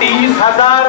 30,000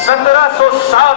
1707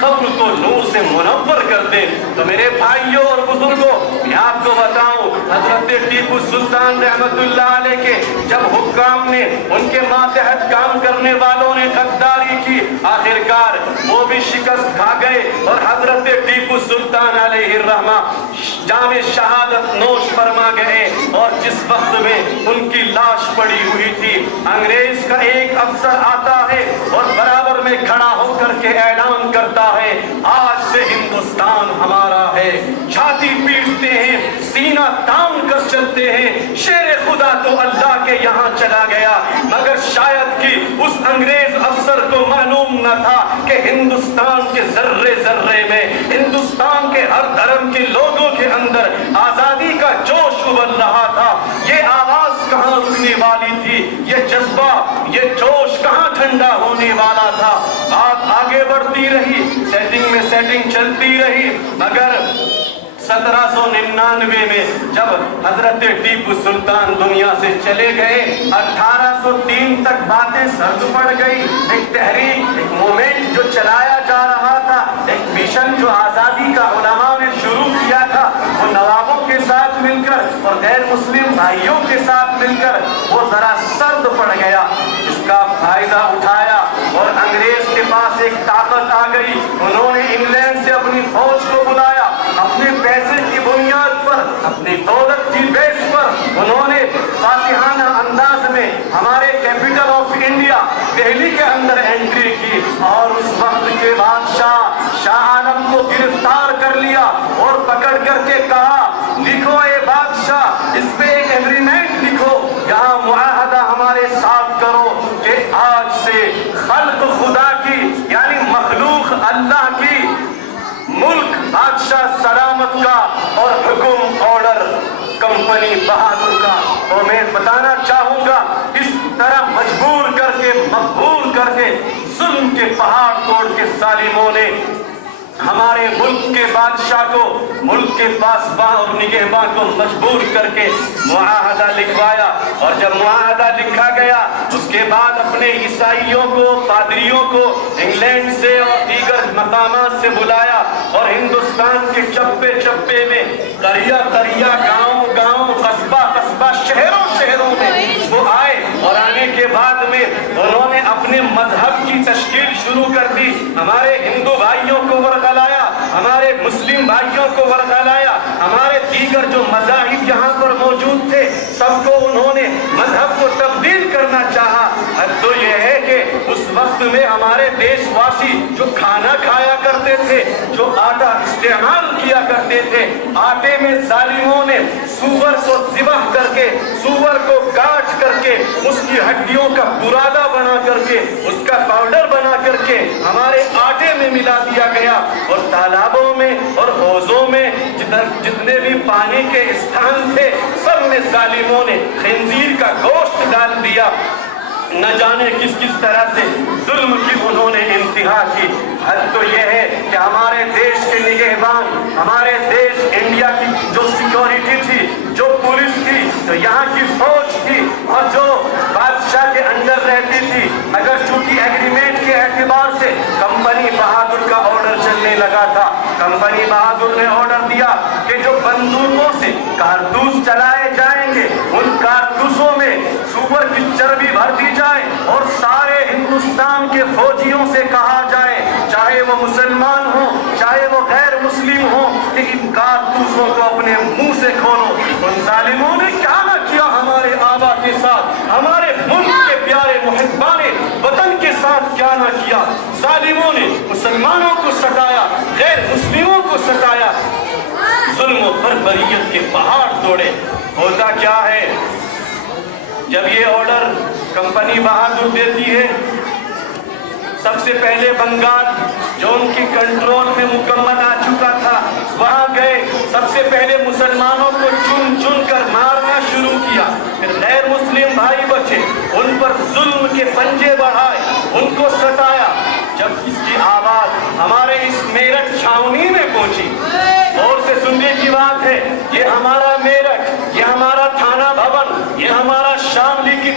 قبر کو نور سے منور کر دے۔ تو میرے بھائیوں اور بزرگوں، میں آپ کو بتاؤں، حضرت ٹیپو سلطان رحمت اللہ علیہ کے جب حکام نے، ان کے ماتحت کام کرنے والوں نے غداری کی، آخرکار وہ بھی شکست کھا گئے اور حضرت ٹیپو سلطان علیہ الرحمہ جام شہادت نوش فرما گئے۔ اور جس وقت میں ان کی لاش پڑی ہوئی تھی، انگریز کا ایک افسر آتا ہے اور برابر میں کھڑا ہو کر کے اعلان کرتا ہے، آج سے ہندوستان ہمارا ہے۔ چھاتی پیٹتے ہیں، سینہ تان کر چلتے ہیں، شیر خدا تو اللہ کے یہاں چلا گیا۔ مگر شاید کہ اس انگریز افسر کو معلوم نہ تھا کہ ہندوستان کے ذرے ذرے میں، ہندوستان کے ہر دھرم کے لوگوں کے اندر آزادی کا جوش ابل رہا تھا۔ یہ آواز کہاں رکنے والی تھی، یہ جذبہ، یہ جوش کہاں ٹھنڈا ہونے والا تھا۔ بات آگے بڑھتی رہی، سیٹنگ میں سیٹنگ چلتی رہی، مگر 1799 میں جب حضرت ٹیپو سلطان دنیا سے چلے گئے، 1803 تک باتیں سرد پڑ گئی۔ ایک تحریک، ایک مومنٹ جو چلایا جا رہا تھا، ایک مشن جو آزادی کا علماء نے شروع کیا تھا، وہ نوابوں کے ساتھ مل کر اور غیر مسلم بھائیوں کے ساتھ مل کر وہ ذرا سرد پڑ گیا۔ اس کا فائدہ اٹھایا اور انگریز کے پاس ایک طاقت آ گئی۔ انہوں نے انگلینڈ سے اپنی فوج کو بلایا، اپنے پیسے کی بنیاد پر، اپنی دولت کی بیس پر انہوں نے فاتحانہ انداز میں ہمارے کیپٹل آف انڈیا دہلی کے اندر انٹری کی اور اس وقت کے بادشاہ شاہ عالم کو گرفتار کر لیا اور پکڑ کر کے کہا، لکھو اے بادشاہ، اس پہ ایک ایگریمنٹ لکھو، یہاں معاہدہ ہمارے ساتھ کرو کہ آج سے خلق خدا کی یعنی مخلوق اللہ کی، ملک بادشاہ سلامت کا اور حکم آرڈر کمپنی بہادر کا۔ اور میں بتانا چاہوں گا، اس طرح مجبور کر کے، مقبول کر کے، ظلم کے پہاڑ توڑ کے ظالموں نے ہمارے ملک کے بادشاہ کو، ملک کے پاسباں اور نگہباں کو مجبور کر کے معاہدہ لکھوایا۔ اور جب معاہدہ لکھا گیا، اس کے بعد اپنے عیسائیوں کو، پادریوں کو انگلینڈ سے اور دیگر مقامات سے بلایا اور ہندوستان کے چپے چپے میں، قریہ قریہ، گاؤں گاؤں، قصبہ قصبہ، شہروں شہروں میں وہ آئے اور آنے کے بعد میں انہوں نے اپنے مذہب کی تشکیل شروع کر دی۔ ہمارے ہندو بھائیوں کو ورگلایا، ہمارے مسلم بھائیوں کو ورگلایا، ہمارے دیگر جو مذاہب یہاں پر موجود تھے سب کو انہوں نے مذہب کو تبدیل کرنا چاہا۔ تو یہ ہے کہ اس وقت میں ہمارے دیش واسی جو کھانا کھایا کرتے تھے، جو آٹا استعمال کیا کرتے تھے، آٹے میں ظالموں نے سور کو ذبح کر کے، سور کو کاٹ کر کے، اس کی ہڈیوں کا برادہ بنا کر کے، اس کا پاؤڈر بنا کر کے ہمارے آٹے میں ملا دیا گیا اور تالابوں میں اور حوضوں میں جتنے بھی پانی کے استھان تھے سب میں ظالموں نے خنزیر کا گوشت ڈال دیا۔ نہ جانے کس کس طرح سے ظلم کی انہوں نے انتہا کی۔ حد تو یہ ہے کہ ہمارے دیش کے نگہبان، ہمارے دیش انڈیا کی جو سیکورٹی تھی، جو پولیس تھی، جو یہاں کی فوج تھی اور جو بادشاہ کے اندر رہتی تھی، اگر چونکہ ایگریمنٹ کے اعتبار سے کمپنی بہادر کا آرڈر چلنے لگا تھا، کمپنی بہادر نے آرڈر دیا کہ جو بندوقوں سے کارتوس چلائے جائیں گے، ان کارتوسوں میں سور کی چربی بھر دی جائے اور سارے ہندوستان کے فوجیوں سے کہا جائے، چاہے وہ مسلمان ہوں چاہے وہ غیر مسلم ہوں، کہ ان کارتوسوں کو اپنے منہ سے کھولو۔ ان ظالموں نے کیا نہ کیا ہمارے آبا کے ساتھ، ہمارے ملک کے پیارے محبان وطن کے ساتھ کیا نہ کیا۔ ظالموں نے مسلمانوں کو ستایا، غیر مسلموں کو ستایا، ظلم و بربریت کے پہاڑ توڑے۔ ہوتا کیا ہے، جب یہ آرڈر کمپنی بہادر دیتی ہے، سب سے پہلے بنگال جو ان کی کنٹرول میں مکمل آ چکا تھا وہاں گئے، سب سے پہلے مسلمانوں کو چن چن کر مارنا شروع کیا، پھر غیر مسلم بھائی بچے ان پر ظلم کے پنجے بڑھائے، ان کو ستایا۔ جب اس کی آواز ہمارے اس میرٹھ چھاونی میں پہنچی، اور سے سننے کی بات ہے، یہ ہمارا میرٹھ، یہ ہمارا تھانہ بھون، یہ ہمارا شاملی کی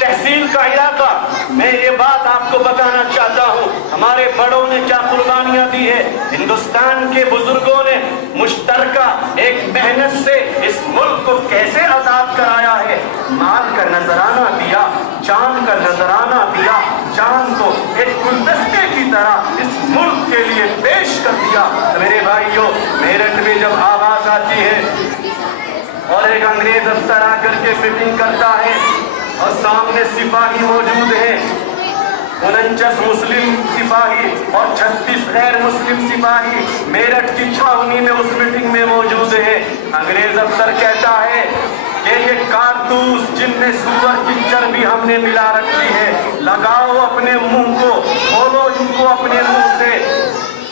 تحصیل کا علاقہ، میں یہ بات آپ کو بتانا چاہتا ہوں، ہمارے بڑوں نے کیا قربانیاں دی ہے. ہندوستان کے بزرگوں نے مشترکہ ایک محنت سے اس ملک کو کیسے آزاد کرایا ہے. مال کا نذرانہ دیا, جان کا نذرانہ دیا, جان کو ایک گلدستے کی طرح اس ملک کے لیے پیش کر دیا. میرے بھائیوں, میرٹھ میں جب آواز آتی ہے اور ایک انگریز افسر آ کر کے میٹنگ کرتا ہے اور سامنے سپاہی موجود ہیں, 49 مسلم سپاہی اور 36 غیر مسلم سپاہی میرٹھ کی چھاونی میں اس میٹنگ میں موجود ہیں. انگریز افسر کہتا ہے کہ یہ کارتوس جن میں سور کی چربی ہم نے ملا رکھی ہے, لگاؤ اپنے منہ کو, کھولو ان کو اپنے منہ سے.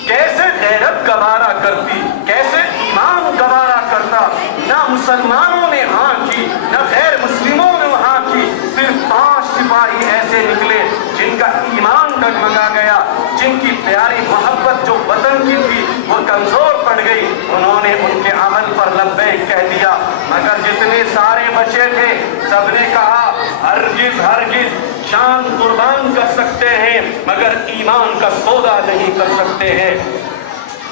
کیسے غیرت گوارا کرتی, کیسے ایمان گوارا کرتا. نہ مسلمانوں نے ہاں کی, نہ غیر مسلموں نے ہاں کی. صرف 5 سپاہی ایسے نکلے جن کا ایمان ڈگمگا گیا, جن کی پیاری محبت جو وطن کی تھی وہ کمزور پڑ گئی. انہوں نے ان کے عمل پر لبیک کہہ دیا. مگر جتنے سارے بچے تھے سب نے کہا ہرگز ہرگز جان قربان کر سکتے ہیں مگر ایمان کا سودا نہیں کر سکتے ہیں.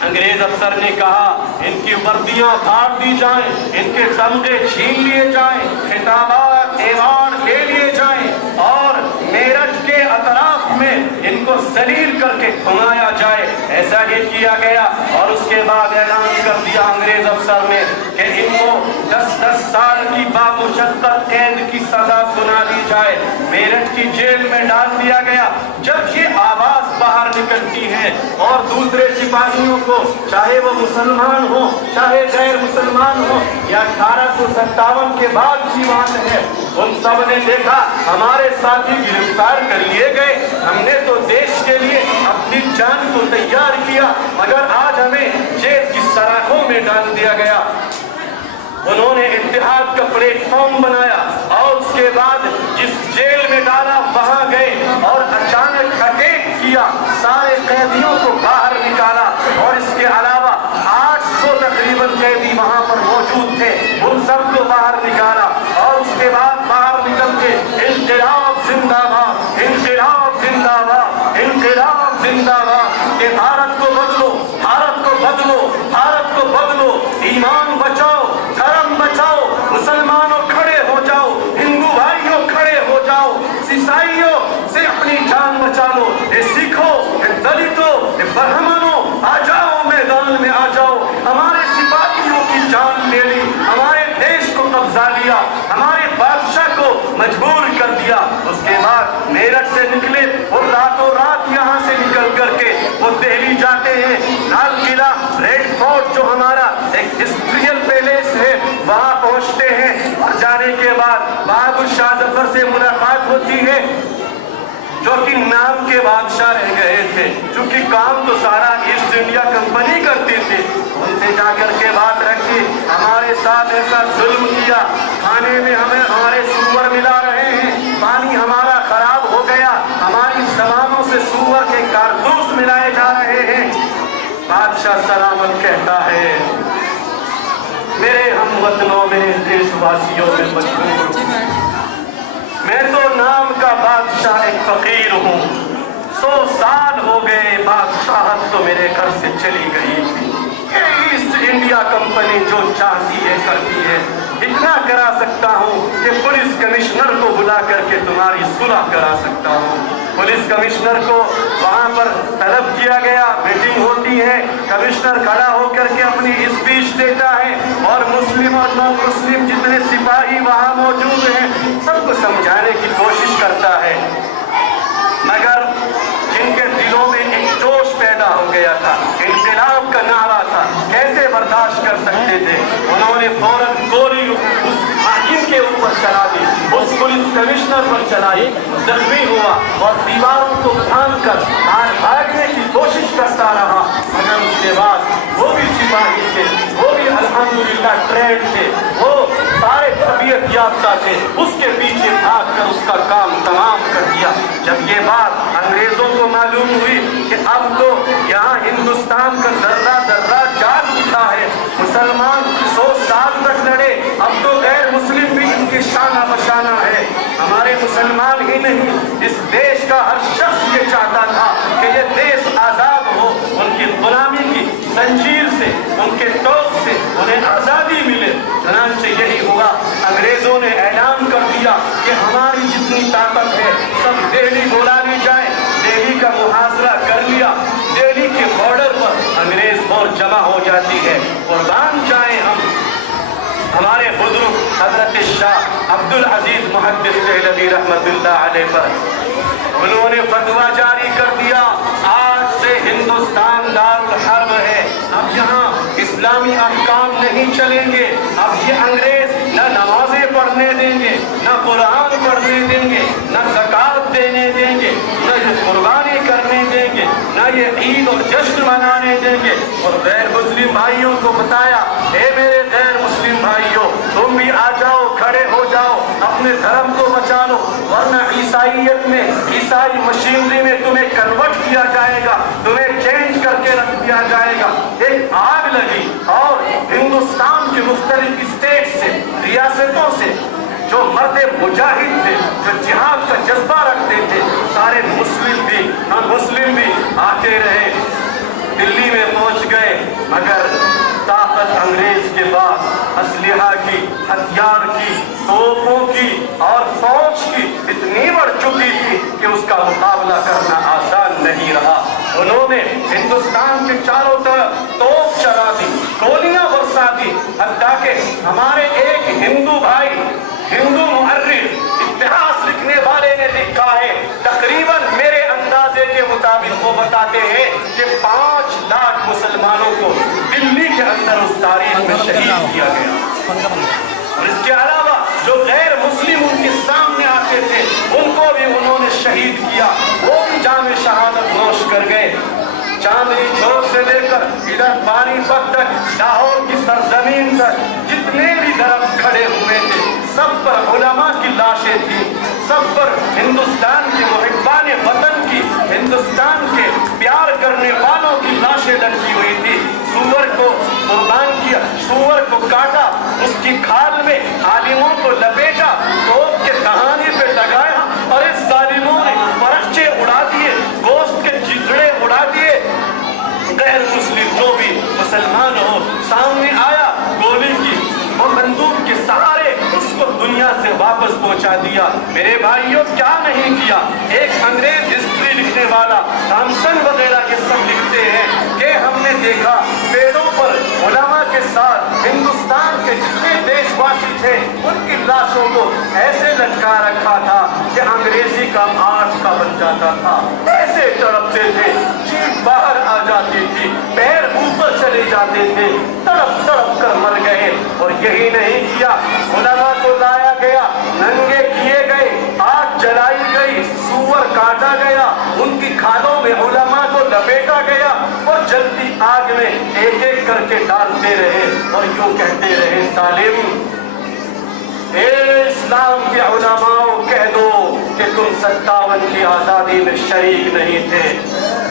انگریز افسر نے کہا ان کی وردیاں پھاڑ دی جائیں, ان کے تمغے چھین لیے جائیں, خطابات ایوارڈ لے لیے جائیں اور میرٹھ کے اطراف میں ان کو ذلیل کر کے گھمایا جائے. ایسا ہی کیا گیا اور اس کے بعد اعلان کر دیا انگریز افسر نے کہ ان کو 10 سال کی بامشقت قید کی سزا سنا دی جائے. میرٹھ کی جیل میں ڈال دیا گیا. جب یہ آواز باہر نکلتی ہے اور دوسرے سپاہیوں کو, چاہے وہ مسلمان ہو چاہے غیر مسلمان ہو, یا 1857 کے بعد کی بات ہے, ان سب نے دیکھا ہمارے ساتھی گرفتار کر لیے گئے, ہم نے تو دیش کے لیے اپنی جان کو تیار کیا مگر آج ہمیں جیل کی سراخوں میں ڈال دیا گیا. انہوں نے اتحاد کا پلیٹ فارم بنایا اور اس کے بعد جس جیل میں ڈالا وہاں گئے اور اچانک اٹیک کیا, سارے قیدیوں کو باہر نکالا اور اس کے علاوہ 800 تقریباً قیدی وہاں پر موجود تھے, ان سب کو باہر نکالا اور اس کے بعد باہر نکل کے انقلاب زندہ باد, انقلاب زندہ باد, انقلاب زندہ باد کہ بھارت کو بدلو, بھارت کو بدلو, بھارت کو بدلو, ایمان بچاؤ, دھرم بچاؤ, مسلمانوں کھڑے ہو جاؤ, ہندو بھائیوں کھڑے ہو جاؤ, عیسائیوں سے اپنی جان بچا لو, اے سکھو, اے دلتوں, اے برہمنوں, آ جاؤ میدان میں آ جاؤ. ہمارے سپاہیوں کی جان لے لی, ہمارے دیش کو قبضہ لیا, ہمارے بادشاہ کو مجبور کر دیا. اس کے بعد میرٹھ سے نکلے اور راتوں رات یہاں سے نکل کر کے وہ دہلی جاتے ہیں. لال قلعہ, ریڈ فورٹ جو ہمارا ایک ہسٹوریل پیلیس ہے وہاں پہنچتے ہیں اور جانے کے بعد بہادر شاہ ظفر سے ملاقات ہوتی ہے جو کہ نام کے بادشاہ رہ گئے تھے, چونکہ کام تو سارا ایسٹ انڈیا کمپنی کرتی تھی. ان سے جا کر کے بات رکھی, ہمارے ساتھ ایسا ظلم کیا, کھانے میں ہمیں ہمارے سور ملا رہے ہیں, پانی ہمارا خراب ہو گیا, ہماری زبانوں سے سور کے کارتوس ملائے جا رہے ہیں. بادشاہ سلامت کہتا ہے میرے ہم وطنوں میں, دیش واسیوں میں مجبور, میں تو نام کا بادشاہ ایک فقیر ہوں. 100 سال ہو گئے بادشاہت تو میرے گھر سے چلی گئی تھی. یہ ایسٹ انڈیا کمپنی جو چاہتی ہے کرتی ہے. اتنا کرا سکتا ہوں کہ پولیس کمشنر کو بلا کر کے تمہاری صلح کرا سکتا ہوں. پولیس کمشنر کو وہاں پر طلب کیا گیا, میٹنگ ہوتی ہے, کمشنر کھڑا ہو کر کے اپنی اسپیچ دیتا ہے اور مسلم اور نان مسلم جتنے سپاہی وہاں موجود ہیں سب کو سمجھانے کی کوشش کرتا ہے. مگر جن کے دلوں میں ایک جوش پیدا ہو گیا تھا, انقلاب کا نعرہ تھا, کیسے برداشت کر سکتے تھے. انہوں نے فوراً گولی اس حاکم کے اوپر چلا دی, اس پولیس کمشنر پر چلائی, زخمی ہوا اور دیواروں کو تھام کر بھاگنے کی کوشش کرتا رہا. مگر اس کے بعد وہ بھی سپاہی تھے, وہ بھی الحمدللہ ٹرینڈ تھے, وہ سارے تربیت یافتہ تھے, اس کے پیچھے بھاگ کر اس کا کام تمام کر دیا. جب یہ بات انگریزوں کو معلوم ہوئی کہ اب تو یہاں ہندوستان کا ذرہ ذرہ جاگ اٹھا ہے, مسلمان 100 سال تک لڑے, اب تو غیر مسلم بھی ان کی شانہ بشانہ ہے. ہمارے مسلمان ہی نہیں, اس دیش کا ہر شخص یہ چاہتا تھا کہ یہ دیش آزاد ہو، ان کی غلامی کی زنجیر سے، ان کے توق سے انہیں آزادی ملے۔ چنانچہ یہی ہوا، انگریزوں نے اعلان کر دیا کہ ہماری جتنی طاقت ہے سب دہلی بلا لی جائے۔ دہلی کا محاصرہ کر لیا، دہلی کے بارڈر پر انگریز فوج جمع ہو جاتی ہے۔ قربان جائیں ہمارے بزرگ حضرت شاہ عبدالعزیز محدث دہلوی رحمت اللہ علیہ پر، انہوں نے فتویٰ جاری کر دیا، آج سے ہندوستان دارالحرب ہے، اب یہاں اسلامی احکام نہیں چلیں گے، اب یہ انگریز نہ نمازیں پڑھنے دیں گے، نہ قرآن پڑھنے دیں گے، نہ زکوٰۃ دینے دیں گے، نہ یہ قربانی کرنے دیں گے، نہ یہ عید اور جشن منانے دیں گے۔ اور غیر مسلم بھائیوں کو بتایا، اے میرے غیر مسلم بھائیوں، تم بھی آ جاؤ، کھڑے ہو جاؤ، اپنے دھرم کو بچا لو، ورنہ عیسائیت میں، عیسائی مشینری میں تمہیں کنورٹ کیا جائے گا، تمہیں چینج کر کے رکھ دیا جائے گا۔ ایک آگ لگی اور ہندوستان کے مختلف اسٹیٹ سے، ریاستوں سے جو مرد مجاہد تھے، جو جہاد کا جذبہ رکھتے تھے، سارے مسلم بھی نان مسلم بھی آتے رہے، دلی میں پہنچ گئے، مگر طاقت انگریز کے پاس اسلحہ کی، ہتھیار کی، توپوں کی اور فوج کی اتنی بڑھ چکی تھی کہ اس کا مقابلہ کرنا آسان نہیں رہا۔ انہوں نے ہندوستان کے چاروں طرف توپ چلا دی، گولیاں برسا دی، حتیٰ کہ ہمارے ایک ہندو بھائی، ہندو مؤرخ، اتہاس لکھنے والے نے لکھا ہے، تقریباً میرے اندازے کے مطابق وہ بتاتے ہیں کہ 5 لاکھ مسلمانوں کو دلی کے اندر اس تاریخ میں شہید کیا گیا۔ اور اس کے علاوہ جو غیر مسلم ان کے سامنے آتے تھے ان کو بھی انہوں نے شہید کیا، وہ بھی جام شہادت نوش کر گئے۔ چاندنی چوک سے لے کر ادھر پانی پت تک، لاہور کی سرزمین تک جتنے بھی درخت کھڑے ہوئے تھے سب پر علماء کی لاشیں تھیں، سب پر ہندوستان کے محبان وطن کی، ہندوستان کے پیار کرنے والوں کی لاشیں لٹکی ہوئی تھی۔ سور کو قربان کیا، سور کو کاٹا، اس کی کھال میں عالموں کو لپیٹا، توپ کے دہانے پہ لگایا اور اس ظالموں نے پرچے اڑا دیے، گوشت کے چیتڑے اڑا دیے۔ غیر مسلم جو بھی مسلمان ہو سامنے آیا، گولی کی اور بندوق کے سہارے اس کو دنیا سے واپس پہنچا دیا۔ میرے بھائیوں کیا نہیں کیا؟ ایک انگریز ہسٹری لکھنے والا تھامسن وغیرہ یہ سب لکھتے ہیں کہ ہم نے دیکھا پیڑوں پر علماء کے ساتھ ہندوستان کے جتنے دیش واسی تھے ان کی لاشوں کو ایسے لٹکا رکھا تھا کہ انگریزی کا آٹھ کا بن جاتا تھا، ایسے تڑپتے تھے، جیب باہر آ جاتی تھی، پیر اوپر چلے جاتے تھے، تڑپ تڑپ کر مر گئے۔ اور یہی نہیں کیا، علماء کو لایا گیا، ننگے کیے گئے، آگ جلائی گئی، سور کاٹا گیا، ان کی کھالوں میں علماء کو لپیٹا گیا اور جلتی آگ میں ایک ایک کر کے ڈالتے رہے اور یوں کہتے رہے، ظالم اے اسلام کے علماء کہہ دو کہ تم 57 کی آزادی میں شریک نہیں تھے،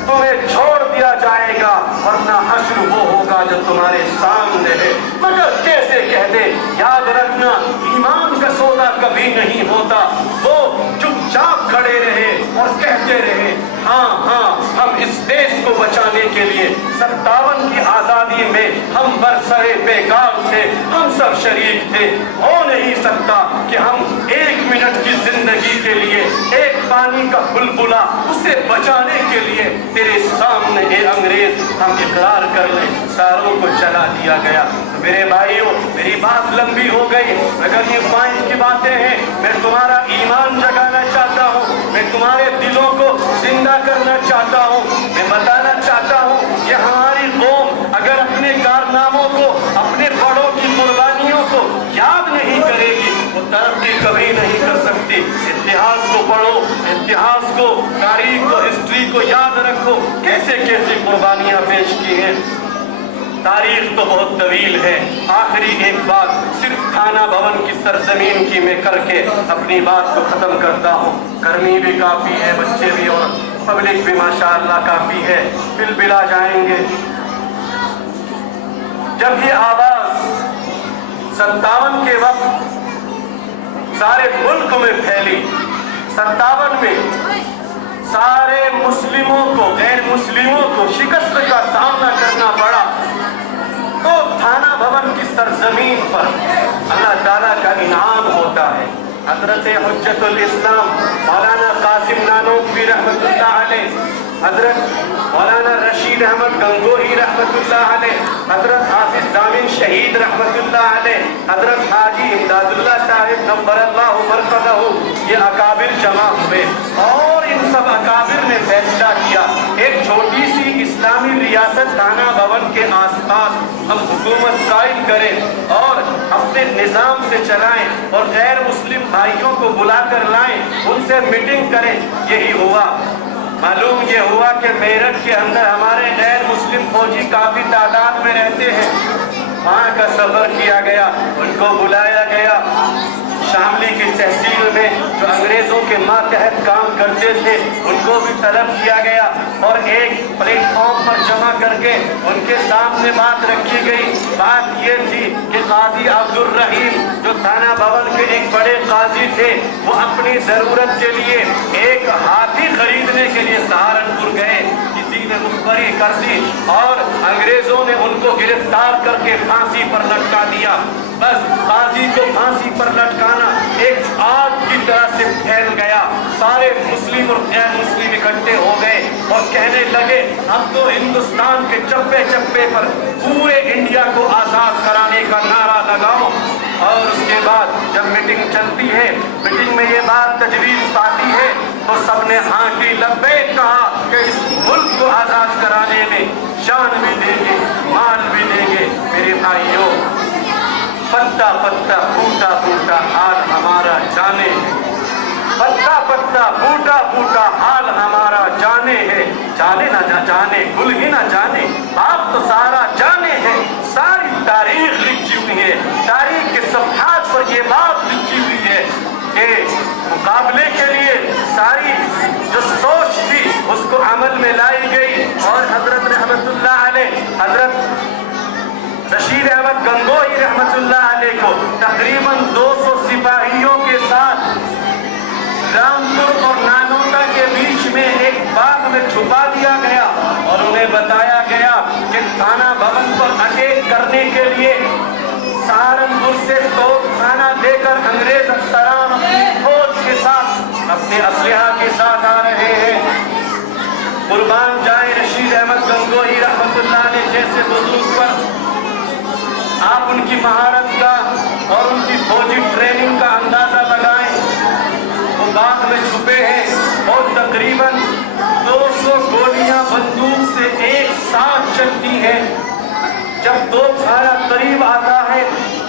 تمہیں چھوڑ دیا جائے گا ورنہ حشر وہ ہوگا جو تمہارے سامنے ہے۔ مگر کیسے کہہ دے؟ یاد رکھنا ایمان کا سودا کبھی نہیں ہوتا۔ وہ چپ چاپ کھڑے رہے اور کہتے رہے، ہاں ہاں ہم اس دیش کو بچانے کے لیے 57 کی آزادی میں ہم برسرے پیکار تھے، ہم سب شریک تھے۔ ہو نہیں سکتا کہ ہم 1 منٹ کی زندگی کے لیے ایک پانی کا بلبلا اسے بچانے کے لیے تیرے سامنے اے انگریز ہم اقرار کر لیں۔ ساروں کو چلا دیا گیا۔ میرے بھائیوں میری بات لمبی ہو گئی، اگر یہ پوائنٹ کی باتیں ہیں، میں تمہارا ایمان جگانا چاہتا ہوں، میں تمہارے دلوں کو زندہ کرنا چاہتا ہوں، میں بتانا چاہتا ہوں کہ ہماری قوم اگر اپنے کارناموں کو، اپنے بڑوں کی قربانیوں کو یاد نہیں کرے گی وہ ترقی کبھی نہیں کر سکتی۔ اتہاس کو پڑھو، اتہاس کو، تاریخ کو، ہسٹری کو یاد رکھو، کیسے کیسے قربانیاں پیش کی ہیں۔ تاریخ تو بہت طویل ہے۔ آخری ایک بات صرف تھانہ بھون کی سرزمین کی میں کر کے اپنی بات کو ختم کرتا ہوں۔ گرمی بھی کافی ہے، بچے بھی اور پبلک بھی ماشاءاللہ کافی ہے، بل بلا جائیں گے۔ جب یہ آواز 57 کے وقت سارے ملک میں پھیلی، 57 میں سارے مسلموں کو غیر مسلموں کو شکست کا سامنا کرنا پڑا، تو تھانہ بھون کی سرزمین پر اللہ تعالیٰ کا انعام ہوتا ہے۔ حضرت حجت الاسلام مولانا قاسم نانوتوی رحمۃ اللہ علیہ، حضرت مولانا رشید احمد گنگوہی رحمۃ اللہ علیہ، حضرت حافظ ضامن شہید رحمۃ اللہ علیہ، حضرت حاجی امداد اللہ صاحب نور اللہ مرقدہ، یہ اکابر جمع ہوئے اور ان سب اکابر نے فیصلہ کیا ایک چھوٹی سی اسلامی ریاست تھانہ بھون کے آس پاس ہم حکومت قائم کریں اور اپنے نظام سے چلائیں اور غیر مسلم بھائیوں کو بلا کر لائیں، ان سے میٹنگ کریں۔ یہی ہوا۔ معلوم یہ ہوا کہ میرٹھ کے اندر ہمارے غیر مسلم فوجی کافی تعداد میں رہتے ہیں، وہاں کا سفر کیا گیا، ان کو بلایا گیا۔ شاملی کی تحصیل میں جو انگریزوں کے ماتحت کام کرتے تھے ان کو بھی طلب کیا گیا اور ایک پلیٹ فارم پر جمع کر کے ان کے سامنے بات رکھی گئی۔ بات یہ تھی کہ قاضی عبد الرحیم جو تھانہ بھون کے ایک بڑے قاضی تھے، وہ اپنی ضرورت کے لیے ایک ہاتھی خریدنے کے لیے سہارنپور گئے، کسی نے مخبری کر دی اور انگریزوں نے ان کو گرفتار کر کے پھانسی پر لٹکا دیا۔ بس قاضی کو پھانسی پر لٹکانا ایک آگ کی طرح سے پھیل گیا، سارے مسلم اور غیر مسلم اکٹھے ہو گئے اور کہنے لگے ہم تو ہندوستان کے چپے چپے پر پورے انڈیا کو آزاد کرانے کا نعرہ لگاؤ۔ اور اس کے بعد جب میٹنگ چلتی ہے، میٹنگ میں یہ بات تجویز پاتی ہے تو سب نے ہاں کی لبیک کہا کہ اس ملک کو آزاد کرانے میں جان بھی دیں گے، مال بھی دیں گے۔ میرے بھائیوں، پتا پتا پھوٹا پھوٹا حال ہمارا جانے ہے، پتا پتا پھوٹا پھوٹا حال ہمارا جانے ہے، جانے نہ جانے گل ہی نہ جانے، آپ تو سارا جانے ہے۔ ساری تاریخ لکھی ہوئی ہے، تاریخ کے صفحات پر یہ بات لکھی ہوئی ہے کہ مقابلے کے لیے ساری جو سوچ تھی اس کو عمل میں لائی گئی اور حضرت رحمت اللہ علیہ، حضرت رشید احمد گنگوہی رحمت اللہ علیہ کو تقریباً 200 سپاہیوں کے ساتھ رامپور اور نانوتا کے بیچ میں ایک باغ میں چھپا دیا گیا اور انہیں بتایا گیا کہ تھانہ بھون پر اٹیک کرنے کے لیے سہارنپور سے توپ خانہ دے کر انگریز افسران اپنی فوج کے ساتھ اپنے اسلحہ کے ساتھ آ رہے ہیں۔ قربان جائیں رشید احمد گنگوہی رحمت اللہ علیہ جیسے بزرگ پر آپ ان کی مہارت کا اور ان کی فوجی ٹریننگ کا اندازہ لگائیں۔ وہ باغ میں چھپے ہیں اور تقریباً 200 گولیاں بندوق سے ایک ساتھ چلتی ہیں۔ جب توپ خانہ قریب آتا ہے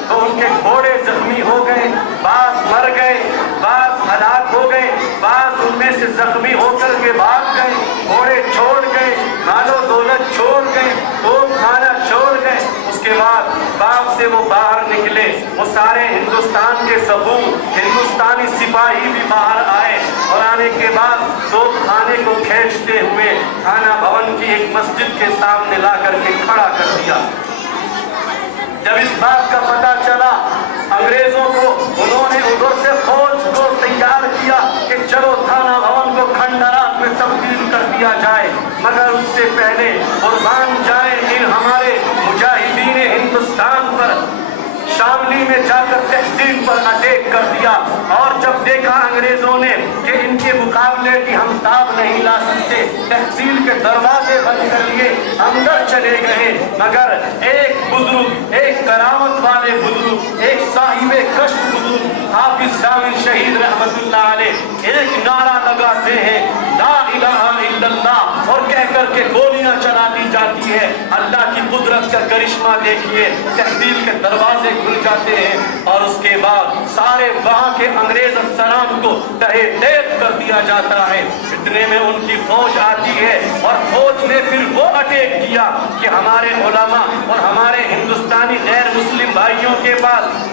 تو ان کے گھوڑے زخمی ہو گئے، بعض مر گئے، بعض ہلاک ہو گئے، بعض ان میں سے زخمی ہو کر کے بھاگ گئے، گھوڑے چھوڑ گئے، مال و دولت چھوڑ گئے، توپ خانہ چھوڑ گئے۔ اس کے بعد باغ سے وہ باہر نکلے، وہ سارے ہندوستان کے ثبوت ہندوستانی سپاہی بھی باہر آئے اور آنے کے بعد توپ خانے کو کھینچتے ہوئے تھانہ بھون کی ایک مسجد کے سامنے لا کر کے کھڑا کر دیا۔ جب اس بات کا پتہ چلا انگریزوں کو، انہوں نے ادھر سے فوج کو تیار کیا کہ چلو تھانہ بھون کو کھنڈرات میں تبدیل کر دیا جائے، مگر اس سے پہلے قربان جائیں ان ہمارے مجاہدین ہندوستان پر شاملی میں جا کر تحصیل پر اٹیک کر دیا اور جب دیکھا انگریزوں نے کہ ان کے مقابلے کی ہم تاب نہیں لا سکتے، تحصیل کے دروازے بند کر لیے اندر چلے گئے، مگر ایک بزرگ، ایک کرامت والے بزرگ، ایک صاحب کشف بزرگ حافظ ضامن شہید رحمت اللہ علیہ ایک نعرہ لگاتے ہیں لا الہ الا اللہ اور کہہ کر کے گولیاں چلا دی جاتی ہے۔ اللہ کی قدرت کا کرشمہ دیکھیے، تحصیل کے دروازے کھل جاتے ہیں اور اس کے بعد سارے وہاں کے انگریز افسران کو تہے تیغ کر دیا جاتا ہے۔ اتنے میں ان کی فوج آتی ہے اور فوج نے پھر وہ اٹیک کیا کہ ہمارے علماء اور ہمارے ہندوستانی غیر مسلم بھائیوں کے پاس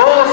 2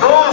2